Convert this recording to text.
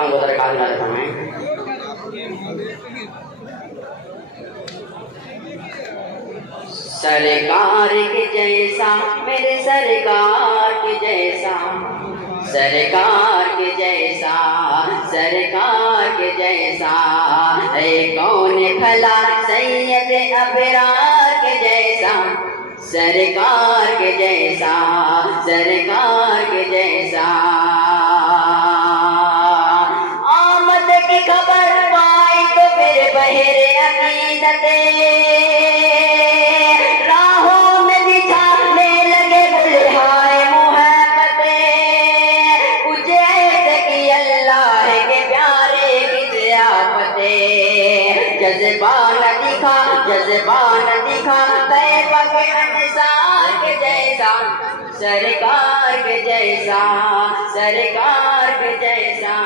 مقام کو درکار نہ فرمائیں۔ سرکار کے جیسا میرے سرکار کے جیسا، سرکار کے جیسا، سرکار کے جیسا، اے کون کھلا سید ابرار کے جیسا، سرکار کے جیسا، سرکار کے جیسا۔ آمد کی خبر پائی تو پھر بہر عقیدت راہوں میں دکھانے لگے بلہائے محبت، کچھ ایسے کی اللہ کے پیارے کی ضیافت، جذبہ نہ دکھا طیبہ کے انصار کے جیسا، سرکار کے جیسا، سرکار کے جیسا۔